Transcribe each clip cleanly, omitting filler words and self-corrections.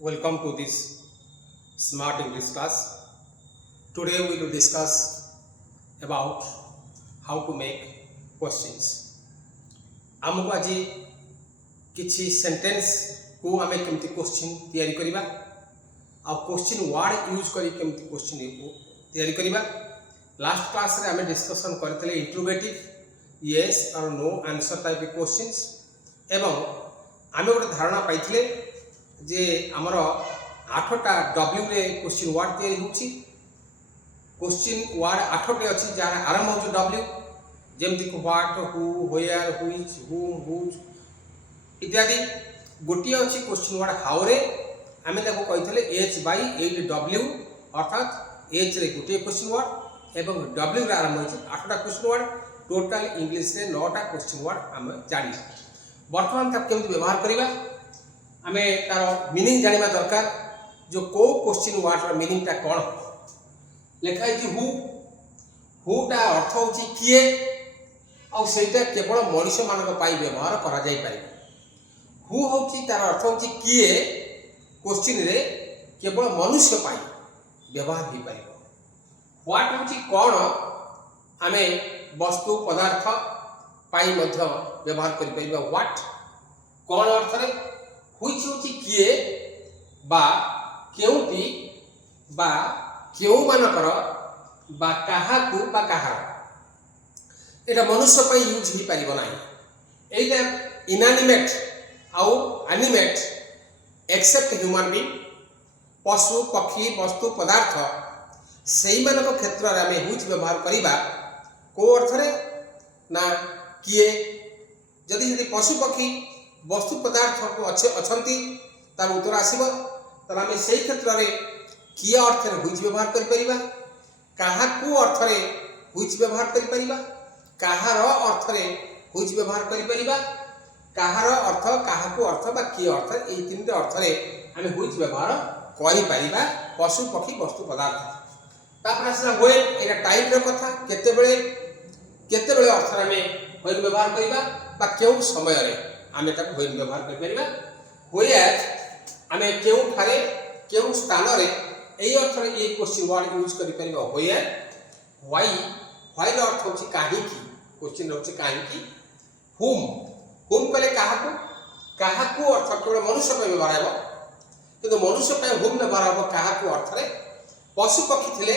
Welcome to this Smart English class. Today we will discuss about how to make questions. आमको आज किसी sentence को आमे केमती क्वेश्चन तैयारी करिबा आ क्वेश्चन वर्ड यूज करी केमती क्वेश्चन तैयारी करिबा लास्ट क्लास रे आमे डिस्कशन करथिले इंट्रोगेटिव यस और नो आंसर टाइप क्वेश्चंस एवं आमे गोटे धारणा पाइथिले जे आमर 8टा डब्ल्यू रे क्वेश्चन वर्ड तैयारी होछि क्वेश्चन वर्ड 8टे अछि जार आरंभ होछि डब्ल्यू जेमती को व्हाट हु वेयर व्हिच हुम हुज इत्यादि गोटी अछि क्वेश्चन वर्ड हाउ रे आमे ताको कहिथले h बाय 8 डब्ल्यू अर्थात h रे गोटी क्वेश्चन वर्ड एवं डब्ल्यू रे आरंभ होछि 8टा क्वेश्चन वर्ड टोटल इंग्लिश रे 9टा क्वेश्चन वर्ड आमे जानि वर्तमान ता केमति व्यवहार करिबा आमे तार मीनिंग जानिबा दरकार जो को क्वेश्चन वर्ड र मीनिंग ता कोन लेखा है हु ता अर्थ होछि किए आ सेटा केवल मनुष्य मानक पाई व्यवहार करा जाई पारे हु होछि तार अर्थ होछि किए क्वेश्चन रे केवल मनुष्य पाई व्यवहार ही पाइबो व्हाट होछि कोन आमे वस्तु पदार्थ पाई मध्य व्यवहार करि परिबा व्हाट कोन अर्थ रे व्हिच होछि किए बा केउटी बा केउ मानकर बा काहाकू बा काहार एटा मनुष्य पई यूज ही परिबो नाही एटा इनएनिमेट आउ एनिमेट एक्सेप्ट ह्यूमन बीइंग पशु पक्षी वस्तु पदार्थ सेही मानक क्षेत्र रे हमें यूज व्यवहार करिबा को अर्थ रे ना किए जदि जदि पशु पक्षी वस्तु पदार्थ को अछंती तार उत्तर आसीबो तब हमें सेही क्षेत्र रे किए अर्थ रे यूज व्यवहार करि परिबा काहाकू अर्थ रे यूज व्यवहार करि परिबा काहार अर्थ रे यूज व्यवहार करि परिबा काहार अर्थ काहाकू अर्थ बा किए अर्थ ए तीनटे अर्थ रे हमें यूज व्यवहार करि परिबा पशु पक्षी वस्तु पदार्थ तापर आसला होय एटा टाइम रे कथा केते बेले अर्थ रे हमें होय व्यवहार करिबा बा केउ समय रे हमें तक होय व्यवहार करि परिबा होय हमें केउ थारे केउ स्थान रे एई अर्थ रे ए क्वेश्चन वर्ड यूज करि परिबा होय व्हाई व्हाई रो अर्थ होछि काहे की क्वेश्चन होछि काहे की हुम कले काहाकू अर्थ केवल मनुष्य पे व्यवहार हेबो किंतु मनुष्य पे हुम व्यवहार हेबो काहाकू अर्थ रे पशु पक्षी थिले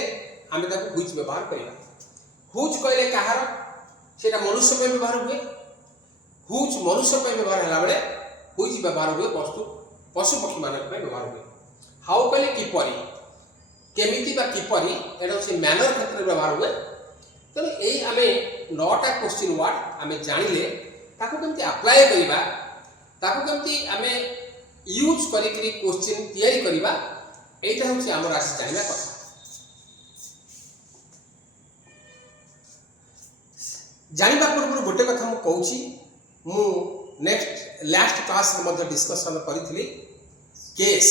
हमें ताको हुज व्यवहार करिबा हुज कहले काहार सेटा मनुष्य पे व्यवहार हुए हुज मनुष्य पे व्यवहार हला बेले हुज व्यवहार हुए वस्तु पशु पक्षी मानक पे व्यवहार हुए हाउ कहले किपरि केमिति बा किपरि एटा से मैनर क्षेत्र व्यवहार हुए तब एई हमें 9टा क्वेश्चन वर्ड हमें जानिले ताको केमति अप्लाई करिबा ताको केमति हमें यूज करिकरी क्वेश्चन तैयारी करिबा एटा होछि हमर आसी जानिबा कथा जानिबा पूर्व गोटे कथा मु कहूछि मु नेक्स्ट लास्ट क्लास रे मध्ये डिस्कशन करिथिली केस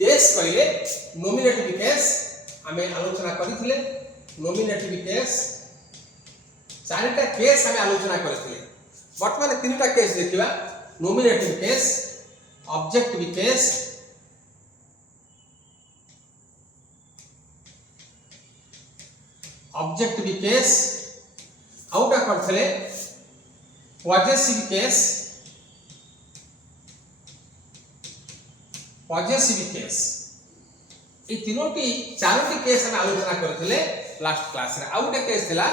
कहले नॉमिनेटिव केस हमें आलोचना करिथिले नॉमिनेटिव केस चारिटा केस हमें आलोचना करथिले वर्तमान तीनटा केस देखिबा nominative case objective case outta करथिले पॉजेसिव केस ए तीनोटी चारोटी केस हम आलोचना करथिले लास्ट क्लास रे आउटा केस थिला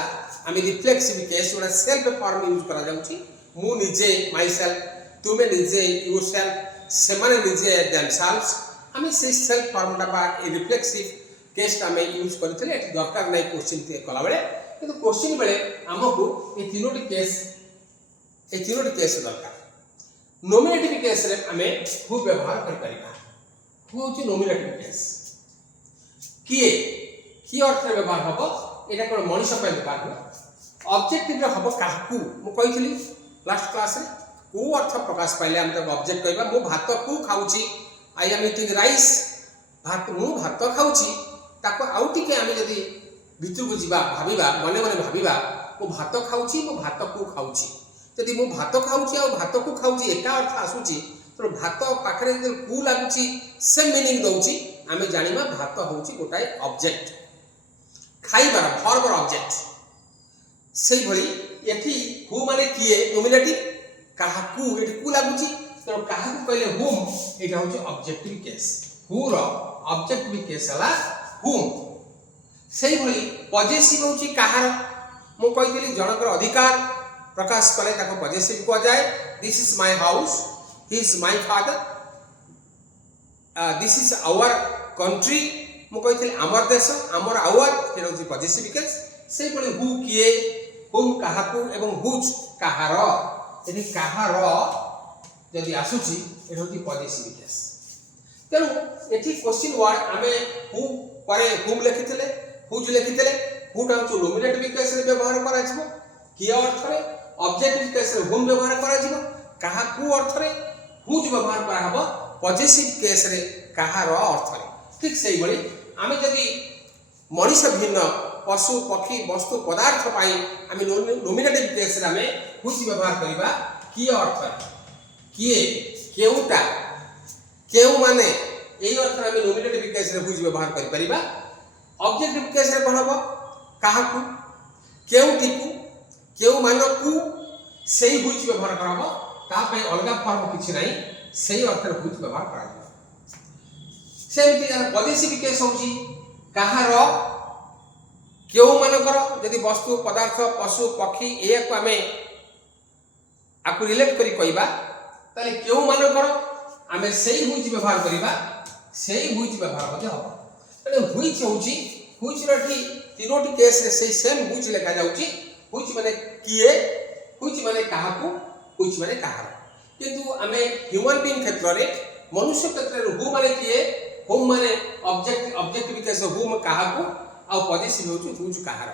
हमें रिफ्लेक्सिव केस ओरा सेल्फ फॉर्म यूज करा जाउची मु निजे माई सेल्फ तुमे निजे योरसेल्फ सेमाने निजे देमसेल्व्स हमें से सेल्फ फॉर्म बा रिफ्लेक्सिव केस हमें यूज करथिले एटी दरकार नै क्वेश्चन ते कला बेले किंतु क्वेश्चन बेले हमकु ए तीनोटी केस दरकार नॉमिनेटिव केस रे हमें हु व्यवहार कर परिबा हु होची नॉमिनेटिव केस किए अर्थ रे व्यवहार हबो एटा कोन मनुष्य पे व्यवहार हो ऑब्जेक्टिव रे हबो काहाकू मु कहितली लास्ट क्लास रे को अर्थ प्रकाश पाइले हम तक ऑब्जेक्ट कहबा मु भात को खाउची आई एम ईटिंग राइस भात खाउची ताको आउटी के हम यदि भितर को जीवा भाबिबा मने भाबिबा मु भात खाउची मु भात को खाउची यदि मु भात खाउची आ भात को खाउची एका अर्थ आसुची तो भात पाखरे कु लगुच से मीनिंग दौची आम जाना भात हूँ गोटाए ऑब्जेक्ट खाइबार भर्बर ऑब्जेक्ट से भली एठी हु माने किए नोमिनेटिव काहाकू एठी कु लगुच तेणु काहाकू कहले हुम एटा होची ऑब्जेक्टिव केस हु रो ऑब्जेक्टिव केस हला हुम से भली पॉजिटिव होची काहार मु कहितली जनकर अधिकार प्रकाश कले ताको पॉजिटिव को जाए this is my house he is my father this is our country मु कहितली आमर देश आमर आवर एटा होची पॉजिटिव केस से भली हु किए हुम काहाकू एवं हुज काहार यदि काहार जदि आसुची एटा होची पॉजिटिव केस तेणु एठी क्वेश्चन वर्ड आमे हु परे हुम लिखितले हुज लिखितले हुटा होची नोमिनेटिव केस रे व्यवहार करा जिवो किए अर्थ रे ऑब्जेक्टिव केस रे हुम व्यवहार करा जिवो काहाकू अर्थ रे हुज व्यवहार करा हबो पॉजिटिव केस रे काहार अर्थ रे ठीक सेही बळी आमे जदि मनुष भिन्न पशु पक्षी वस्तु पदार्थ पाई आमे नोमिनेटिव केस रे आमे हुज व्यवहार करिबा किए अर्थ रे किए केउटा केउ माने एई अर्थ रे आमे नोमिनेटिव केस रे हुज व्यवहार करि परिबा ऑब्जेक्टिव केस रे कोन हबो काहाकू केउटी को केउ मानकू सेही हुज व्यवहार करबो ता पे अलगा फॉर्म किछि नाही सेही अर्थ रे हुज व्यवहार कराबो सेमति पॉजिटिव केस होची काहार केउ मानकर यदि वस्तु पदार्थ पशु पक्षी ए को हमें आकु रिलेट करी कहबा ताले केउ मानकर हमें सेही हुज व्यवहार करिबा सेही हुज व्यवहार मध्ये हबो तने हुज होची हुज रठी तीनोटी केस रे सेही सेम हुज लेखा जाउची हुज माने किए हुज माने काहाकू हुज माने काहार किंतु हमें ह्यूमन बीइंग क्षेत्र रे मनुष्य क्षेत्र रे हु माने किए हुम माने ऑब्जेक्टिव केस हुम काहाकू आ पॉजिटिव होची हुज काहार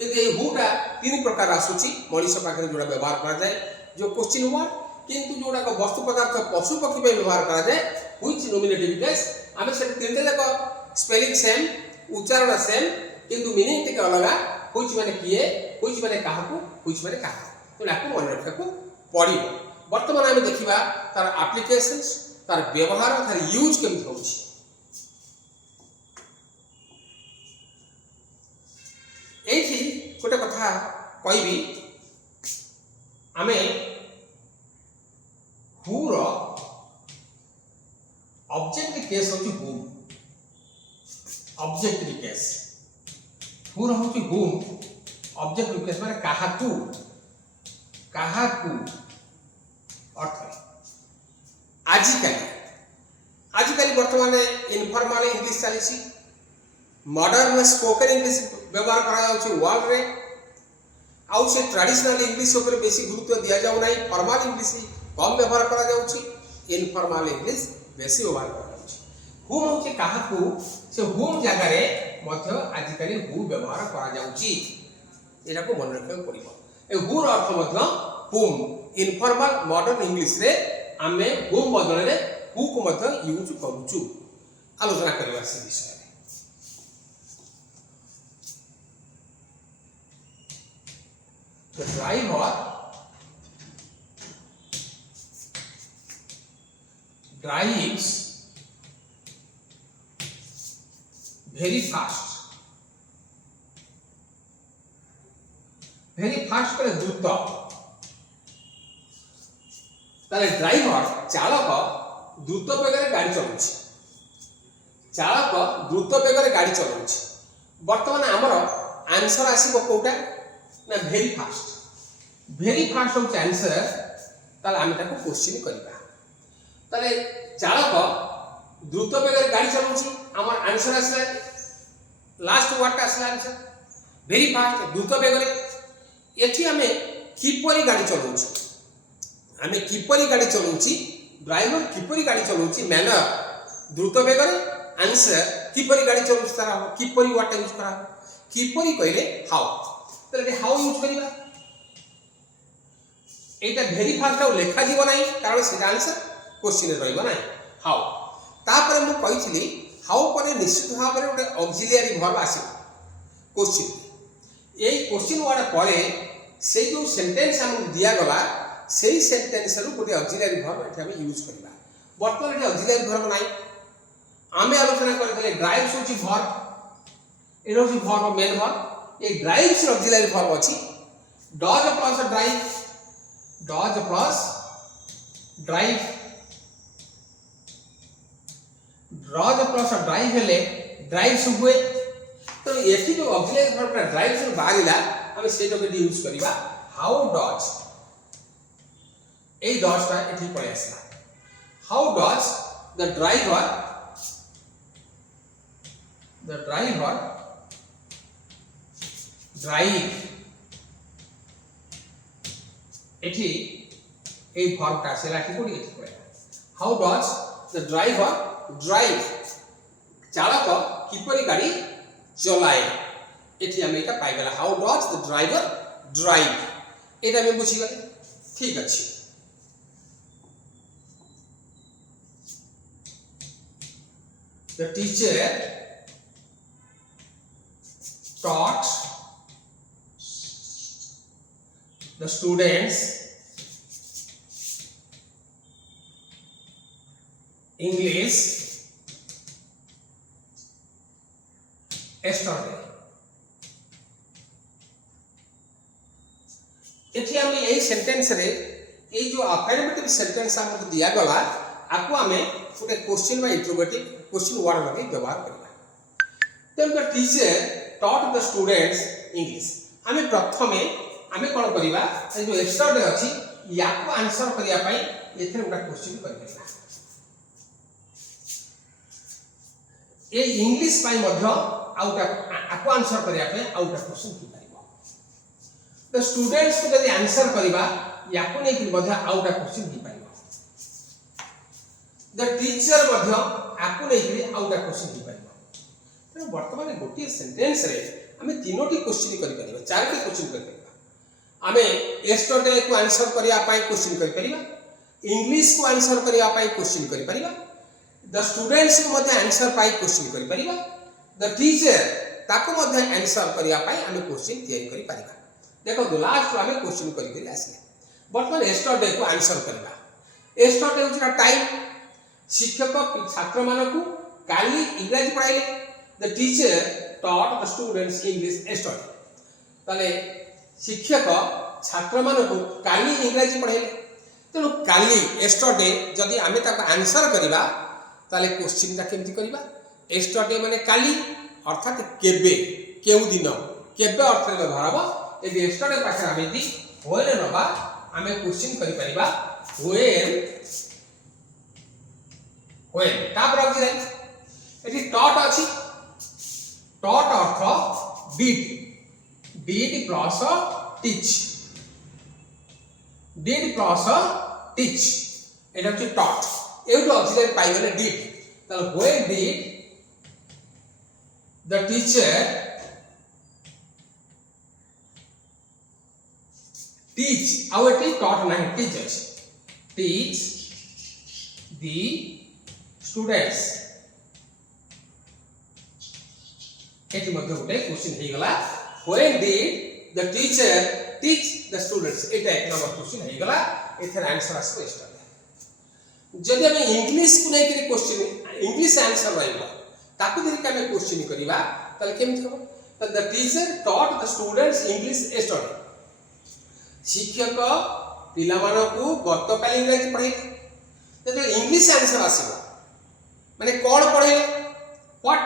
किंतु ए हुटा तीन प्रकार आसुची मनुष्य पाखरे जोडा व्यवहार करा जाय जो क्वेश्चन वर्ड किंतु जोडा को वस्तु पदार्थ पशु पक्षी पे व्यवहार करा जाय हुज नोमिनेटिव केस हमें से तीनटे जाक स्पेलिंग सेम उच्चारण सेम किंतु मीनिंग टिके अलगा हुज माने किए हुज माने काहाकू हुज माने काहार तो लाको मन रखा को पड़िबो वर्तमान आमे देखिबा तार एप्लीकेशंस तार व्यवहार तार यूज केमि होउची एठी गोटे कथा कहबी आमे हु रो ऑब्जेक्टिव केस होची हुम ऑब्जेक्टिव केस हु रो होची हुम ऑब्जेक्टिव केस माने काहाकू काहाकू अर्थ आजिकाली वर्तमान इनफॉर्मल इंग्लिश चली मॉडर्न स्पोकन इंग्लिश व्यवहार करा वर्ल्ड रे आउ से ट्रेडिशनल इंग्लिश ऊपर बेसी गुरुत्व दिया जाउ नाही फॉर्मल इंग्लिश कम व्यवहार करा जाउची इनफॉर्मल इंग्लिश बेसी व्यवहार करा जाउची हुम होची काहाकू से हुम जगह रे मध्य आजिकाली हु व्यवहार करा जाउची एटा को मन रखियो पड़िबो ए हु रो अर्थ मध्य हुम इनफॉर्मल मॉडर्न इंग्लिश रे आमे हुम बदल रे हु को मध्य यूज करूचु आलोचना करबा से विषय रे the driver drives very fast করে দ্রুত তাহলে ড্রাইভার চালক দ্রুত বেগরে গাড়ি চলাଉଛି বর্তমানে আমার आंसर आसीबो कोटा ना भेरी फास्ट होचे आंसर ताले आमे ताको क्वेश्चन करिबा ताले चालक द्रुत बेगर गाड़ी चलाउछि हमर आंसर आसला लास्ट वर्ड आसला आंसर भेरी फास्ट द्रुत बेगर एठी हमें किपरि गाड़ी चलाउछि ड्राइवर किपरि गाड़ी चलाउछि मैनर द्रुत बेगर आंसर किपरि गाड़ी चलाउछि तारा किपरि वर्ड यूज करा किपरि कहले हाउ तले हाउ यूज करिबा एटा भेरी फास्ट आ लेखा जीव नाही कारण से आंसर क्वेश्चन रहइबो नाही हाउ तापर मु कहितली हाउ परे निश्चित भाव रे ओटे ऑक्सिलियरी वर्ब आसी क्वेश्चन एई क्वेश्चन वाला परे से जो सेंटेंस हम दिया गला सेही सेंटेंस रु ओटे ऑक्सिलियरी वर्ब एटा हम यूज करिबा बर्तमान ये ऑक्सिलरी वर्ब नाही आमे आलोचना करते ड्राइव्स होची वर्ब एनो होची वर्ब मेन वर्ब ये ड्राइव्स ऑक्सिलरी वर्ब अछि does plus drive does plus drive हेले ड्राइव्स हुए तो एठी जो ऑक्सिलरी वर्ब ड्राइव्स बारिला हमें सेटो के यूज करिबा हाउ डज ए डज ता एठी पळे आसला how does the driver drive एठी ए वर्ब का सेला एठी कोडी एठी पळे how does the driver drive चालक किपरि गाड़ी चलाए एठी हम एटा पाइ गेला how does the driver drive एटा हम बुझी गले ठीक अछि the teacher taught the students English yesterday एठी हम ए सेंटेंस रे ए जो अफर्मेटिव सेंटेंस हमको दिया गला आको हमें गोटे क्वेश्चन बा इंट्रोगेटिव क्वेश्चन वर्ड लगे व्यवहार करबा then the teacher taught the students English हमें प्रथमे हमें कोन करिबा ए जो यस्टरडे अछि याको आंसर करिया पई एथरे गोटा क्वेश्चन करबा ए इंग्लिश पाई मध्य आउटा आको आंसर करिया पई आउटा क्वेश्चन की पाइबो द स्टूडेंट्स को यदि आंसर करिबा याको नै कि मध्य आउटा क्वेश्चन की पाइबो द टीचर मध्य आको नै कि आउटा क्वेश्चन की पाइबो तो वर्तमान गोटे सेंटेंस रे हमें तीनोटी क्वेश्चन करि परिबा चारटी क्वेश्चन करि परिबा हमें यस्टरडे को आंसर करिया पाई क्वेश्चन करि परिबा इंग्लिश को आंसर करिया पाई क्वेश्चन करि परिबा द स्टूडेंट्स को मध्ये आंसर पाई क्वेश्चन करि परिबा द टीचर ताको मध्ये आंसर करिया पाई हमें क्वेश्चन तैयारी करि परिबा देखो दो लास्ट हमें क्वेश्चन करि करि आसीले वर्तमान यस्टरडे को आंसर करबा यस्टरडे होचा टाइम शिक्षक छात्र मानकु काली इंग्रजी पढाइले the teacher taught the students English yesterday ताले शिक्षक छात्र मानकु काली इंग्रजी पढाइले तेनु काली yesterday जदी आमे ताको आंसर करिबा ताले क्वेश्चन ता केमति करिबा yesterday माने काली अर्थात केबे केउ दिन केबे अर्थ रे व्यवहार हबो ए yesterday पाखे आमे दी होले नबा आमे क्वेश्चन करि परिबा when तापर अछि रे एठी taught अछि taught earth did plus teach एटा होची taught एउटो ऑक्सिलरी पाइ गेले did ताले when did the teacher teach our taught नाही teach the students एटी मध्ये गोटे क्वेश्चन हे गला when did the teacher teach the students एटा एक नंबर क्वेश्चन हे गला एथर आंसर आसो एस्टा जदि हम इंग्लिश को नै करी क्वेश्चन इंग्लिश आंसर रहइबा ताकू देरी का हम क्वेश्चन करिबा तले केम थबो त the teacher taught the students English yesterday शिक्षक पिला मानकु गत काली इंग्लिश पढाइले त इंग्लिश आंसर आसीबा माने कोन पढाइले what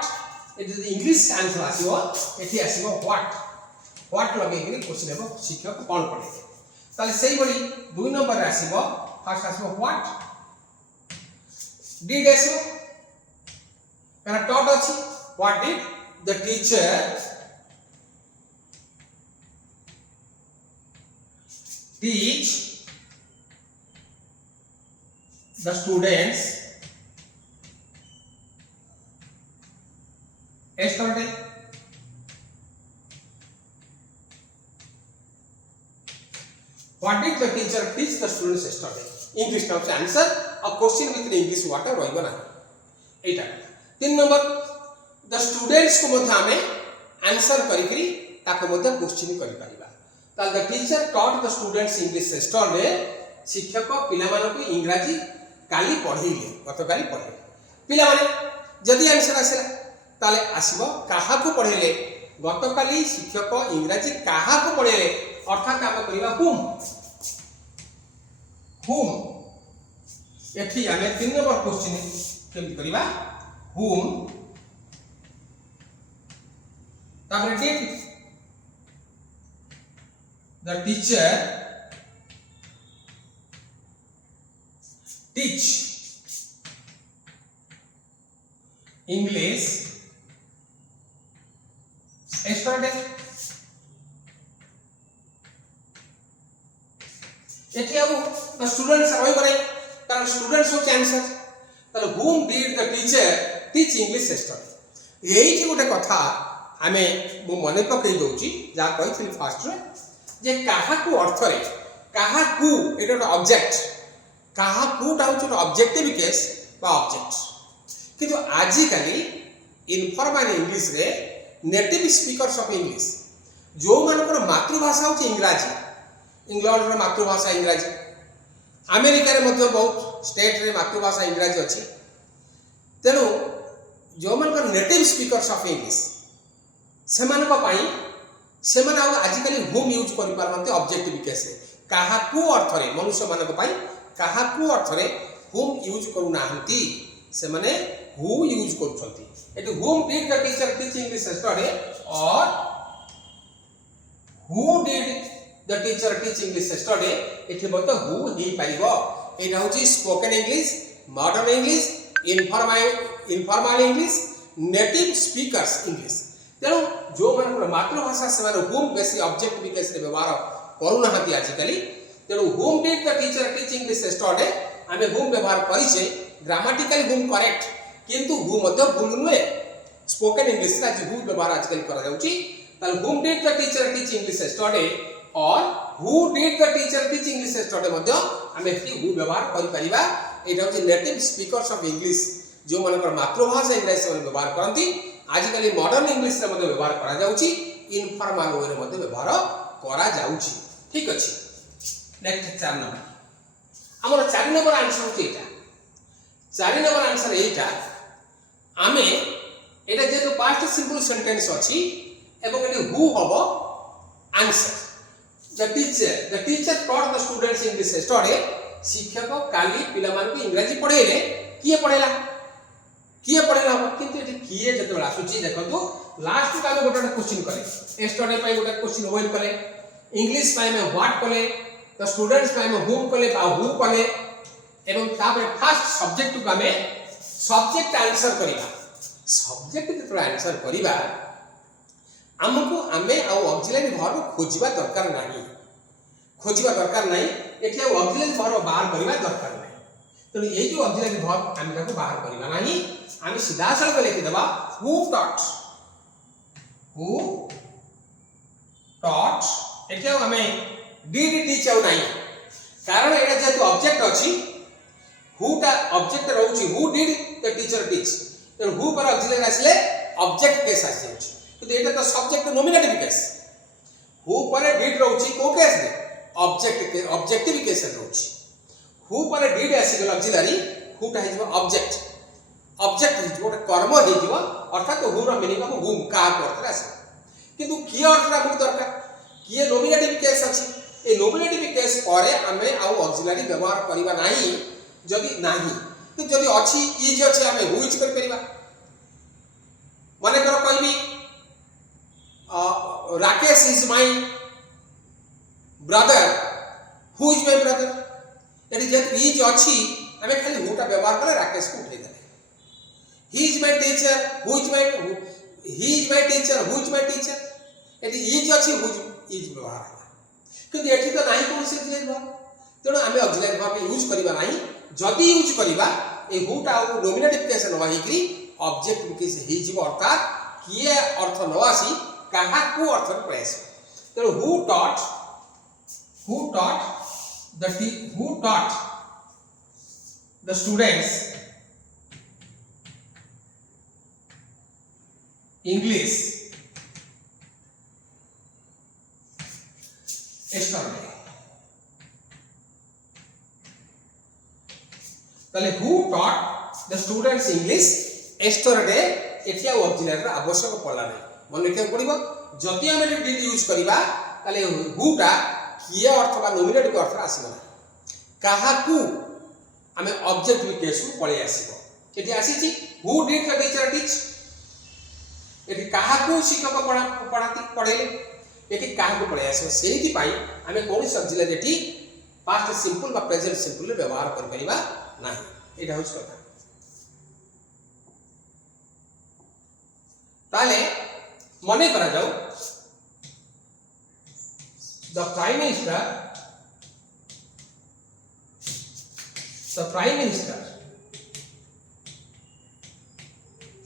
it is English answer आसीबो एठी आसीबो व्हाट लगे कि क्वेश्चन हेबो शिक्षक कोन पढाइले ताले सेही बडी दुई नंबर रे आसीबो फर्स्ट आसीबो व्हाट डिड आसीबो कारण टॉट अछि what did the teacher teach the students yesterday what did the teacher teach the students yesterday English terms answer a question with English what रहइबो ना एटा तीन नंबर the students को मध्ये हमें answer करी करी ताको मध्ये क्वेश्चन करि परिबा ताल the teacher taught the students English yesterday शिक्षक पिला मानको इंग्रजी काली पढ़ेले गतकाली पढ़े पिला माने जदि आंसर आसला ताले आसीबो काहा को पढ़ेले गतकाली शिक्षक इंग्रजी काहा को पढ़ेले अर्थात आम करिबा whom एठी आमे 3 नंबर क्वेश्चन केमि करिबा whom तापर did the teacher teach English yesterday एठी आउ ना स्टूडेंट्स होई बने कारण स्टूडेंट्स हो आंसर ताले whom did the teacher teach English yesterday एई कि गोटे कथा आमे मु मने पकई दोची जा कहिथिली फास्ट रे जे काहा को अर्थ रे काहा को एटा ऑब्जेक्ट काहा को डाउट ऑब्जेक्टिव केस बा ऑब्जेक्ट किंतु आजि काली इनफॉर्मल इंग्लिश रे नेटिव स्पीकर्स ऑफ इंग्लिश जो मानकर मातृभाषा होची इंग्रजी इंग्लैंड रे मातृभाषा इंग्रजी अमेरिका रे मध्य बहुत स्टेट रे मातृभाषा इंग्रजी अछि तेनु जो मानकर नेटिव स्पीकर्स ऑफ इंग्लिश सेमान को पाई सेमान आजि काली होम यूज करि पारनते ऑब्जेक्टिव केस रे काहा को अर्थ रे मनुष्य मान को पाई काहा को अर्थ रे होम यूज करू नाहंती से माने हु यूज करछंती at home did the teacher teach English study और who did the teacher teach English study एठी बत हु ही पाइबो एटा होची spoken English modern English informal English native speakers English तेणु जो मान मातृभाषा से होम बेसी ऑब्जेक्ट विकेस व्यवहार करूना आजिकल तेणु whom did the teacher teach English study आम होम व्यवहार करें ग्रामाटिकली होम करेक्ट किंतु हु मध्य भूल नुहे स्पोकन इंग्लिश आज हु व्यवहार आजिकल कर whom did the teacher teach English study और who did the teacher teach English study मध्य आम हु व्यवहार करिपरिबा एटा होची नेटिव स्पीकर्स ऑफ इंग्लिश जो मानकर मातृभाषा इंग्लिश से व्यवहार करती आजिकल मॉडर्न इंग्लिश रे मध्य व्यवहार करा जाउची इनफॉर्मल वे रे मध्य व्यवहार करा जाउची ठीक अछि नेक्स्ट 4 नंबर हमर 4 नंबर आंसर होची एटा 4 नंबर आंसर एटा आमे एटा जे तो पास्ट सिंपल सेंटेंस अछि एवं एटी हु हबो answer the teacher taught the students English study शिक्षक काली पिला मान को इंग्रजी पढेले किए पढेला किए पढेला किंतु एटी किए जते आसुची देखंतु लास्ट का गोटे क्वेश्चन करे स्टडी पय गोटे क्वेश्चन होइल करे इंग्लिश पय में व्हाट कले द स्टूडेंट्स पय में हुम कले बा हु कले एवं तापर फर्स्ट सब्जेक्ट को हमें सब्जेक्ट आंसर करिबा सब्जेक्ट जते आंसर करिबा हमको आमे आ ऑक्सिलरी वर्ब खोजिबा दरकार नाही एठी ऑक्सिलरी वर्ब बाहर करिबा दरकार नाही तो ये जो ऑक्सिलरी वर्ब हम ताको बाहर करिबा नाही हम सीधा सरल लिखि देबा हु टॉट एठी हमें डिड टीच आउ नाही कारण एटा जेतु ऑब्जेक्ट अछि हु टा ऑब्जेक्ट रहउची who did the teacher teach तो हु पर ऑक्सिलरी आसले ऑब्जेक्ट केस आसी तो एटा तो सब्जेक्ट नॉमिनेटिव केस हु पर डिड रहउची को केस रे ऑब्जेक्टिव केस रहउची हु पर डिड आसी गला ऑक्सिलरी हु टा हिजो ऑब्जेक्ट हिजो गोटे कर्म हिजो अर्थात हु रो मीनिंग हम हुम का अर्थ आसी किंतु की अर्थ हमको दरकार किए नॉमिनेटिव केस अछि ए नॉमिनेटिव केस परे हमें आउ ऑक्सिलरी व्यवहार करिबा नाही जदि नाही तो जदि अछि इज अछि हमें हु इज कर परिबा माने करो कहबी Rakesh is my brother who is my brother eighty जेत इज अछि हमें खाली हुटा व्यवहार करे राकेश को उठे देले ही is my teacher who is my he is my teacher who is my teacher eighty is अछि हु इज व्यवहार किंतु एठी तो नाही कोन से चीज बा तेणु आमे ऑक्सिलरी वर्ब यूज करिबा नाही जदि यूज करिबा ए हुटा आ नॉमिनेटिव केस न होइकरी ऑब्जेक्ट केस हि जीव अर्थात किए अर्थ न आसी काहा को अर्थ प्रयास तेणु who taught the students English yesterday ताले द स्टूडेंट्स इंग्लिश एस्टरडे एठी ऑक्सिलरी आवश्यक पड़ला नहीं मन रखा पड़ो जदि आम डिड यूज करवा ताले हुटा किए अर्थ बा नोमिनेटिव अर्थ आसबना क्या आम ऑब्जेक्टिव केस पलि आसो ये आसी who did the teacher teach ये क्या शिक्षक पढ़ेले ये क्या पलि आस से आम कौन ऑक्सिलरी ये पास्ट सिंपल बा प्रेजेंट सिंपल व्यवहार कर ना यहाँ हूँ कथा ताले मन करा जाऊ the prime minister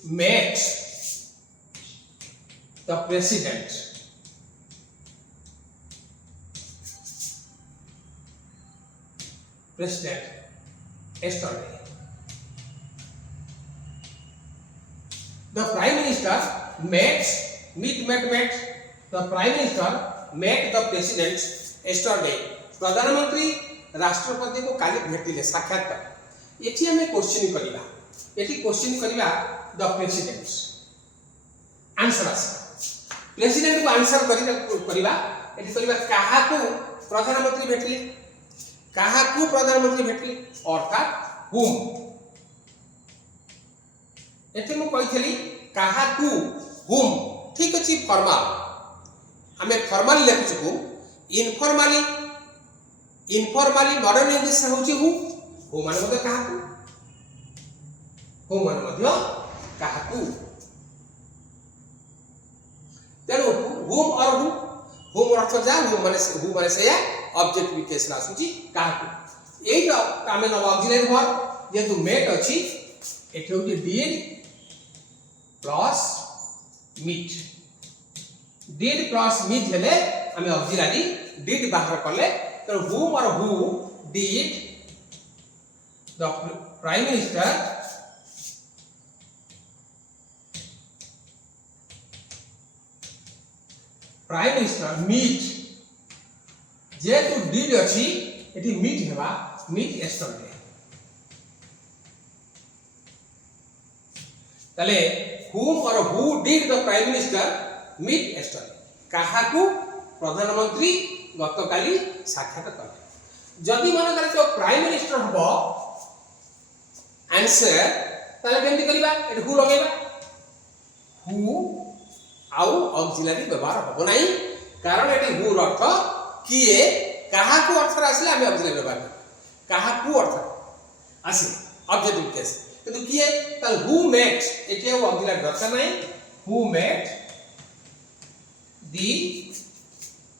met the president yesterday. The prime minister met the prime minister met the president yesterday. प्रधानमंत्री राष्ट्रपति को काली भेटिले साक्षात्कार एठी हमें क्वेश्चन करिवा एठी क्वेश्चन करिवा द प्रेसिडेंट आंसर आस प्रेसिडेंट को आंसर करिवा एठी करिवा काहा को प्रधानमंत्री भेटिले काहा को प्रधानमंत्री भेटिले अर्थात हुम एठी मु कहिथली काहा को हुम ठीक अछि फॉर्मल हमें फॉर्मल लिखछु इनफॉर्मली मॉडर्न इंग्लिश होची हु माने मते काहा को माने मध्य काहा को तेनु हुम और हुम अर्थ जा हु माने से ऑब्जेक्टिव केस ला सुची काहा को एई कामे न ऑक्सिलरी वर्ब जेतु मेट अछि एठी होची did plus meet did plus meet हेले हमें ऑक्सिलरी डिड बाहर करले तो whom or who did the prime minister meet जेतु did अछि एटी meet हेबा meet yesterday तले whom or who did the prime minister meet yesterday काहा को प्रधानमंत्री गतकाली साक्षात कले जदि मन करे तो प्राइम मिनिस्टर हबो आंसर ताले केमति करिबा एट हु लगेबा हु आउ ऑक्सिलरी व्यवहार हबो नाही कारण एटी हु अर्थ किए काहा को अर्थ आसिले हम ऑक्सिलरी व्यवहार काहा को अर्थ आसी ऑब्जेक्टिव केस किंतु किए ताल हु मेट एटी ऑक्सिलरी दरकार नाही who met the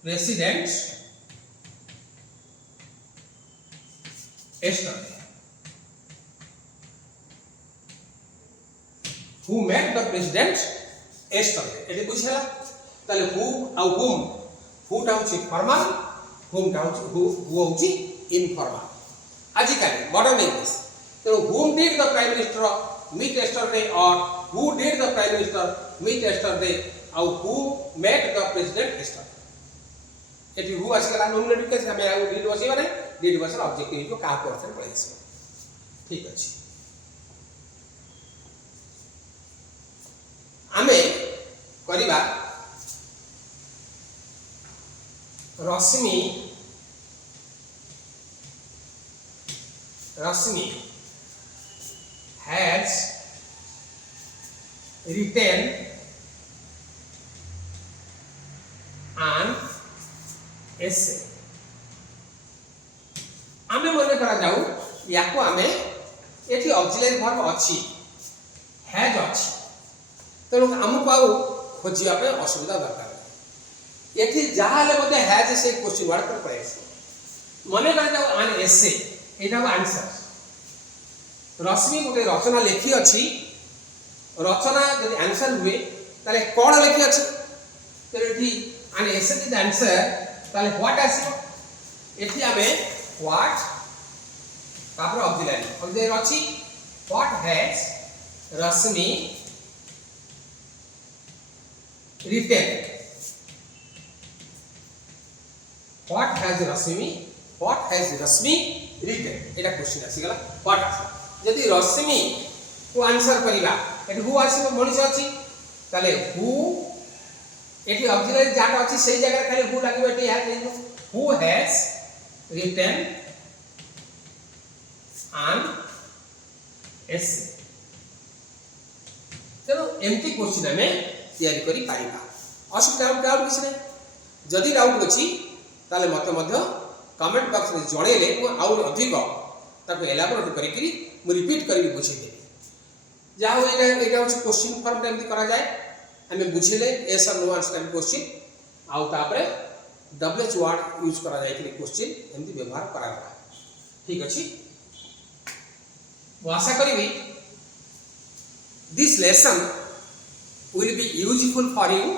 President yesterday. Who met the president yesterday? एटी बुझला ताले who आउ whom who टा होची फॉर्मल whom टा होची who होची इनफॉर्मल आजिकाली मॉडर्न इंग्लिश तो whom did the prime minister meet yesterday or who did the prime minister meet yesterday आउ who met the president yesterday एटी हु आसीगला नोमिनेटिव केस हमें आउ डिड बसेबा नै डिड बसर ऑब्जेक्टिव को का को अर्थ पड़े आसी ठीक अछि आमे करिबा रश्मि has written an essay आमे मने करा जाऊ याको आमे एठी ऑक्सिलरी वर्ब अछि हैज अछि तेनु हमकु आउ खोजिया पे असुविधा दरकार एठी जाहाले मते हैज से क्वेश्चन वर्ड पर पड़े मने करा जाऊ आन एसे एटा बा आंसर रश्मि गोटे रचना लेखी अछि रचना यदि आंसर हुए ताले कोन लेखी अछि तो एठी आन एसे द आंसर ताले व्हाट आसी एठी आमे व्हाट तापर ऑक्सिलरी अछि what has Rashmi written what has Rashmi written Etah question आसी गला व्हाट आसी यदि रश्मि को आंसर करिबा एटी हु आसी मनीष अछि ताले हु एटी ऑक्सिलरी जाट अछि सेही जगह खाली हु लागिबो एटी who has written an essay तेणु एमती क्वेश्चन आम तैयारी करि पारिबा असुविधा डाउट किसी नहीं जदि डाउट अच्छी ताले मते कमेंट बॉक्स में जणेले मु आउ अधिक ताको एलाबोरेट करी मु रिपीट करी बुझेदेवी जहाँ यहाँ हूँ क्वेश्चन फॉर्म एमती करा जाए आम बुझेले एस और नो आंसर क्वेश्चन आउ तापरे WH वर्ड यूज करा जाए क्वेश्चन एमती व्यवहार करा ठीक अच्छी आशा करी this lesson will be useful for you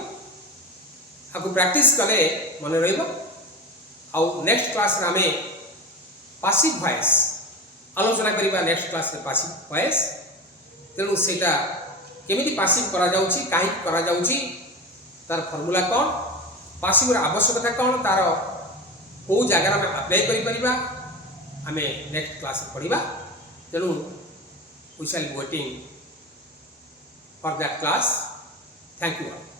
आपको प्रैक्टिस कले मन रहा नेक्स्ट क्लास आम पासिव वॉइस आलोचना करवा नेक्स्ट क्लास में पासिव वॉइस तेणु सेटा केमिति पासिव करा जाउची काहे करा जाउची तार फॉर्मूला कौन पासिव आवश्यकता कौन तार को जगह में अप्लाई करि परिबा आमे नेक्स्ट क्लास में पढ़िबा तेणु we shall waiting for that class. Thank you all.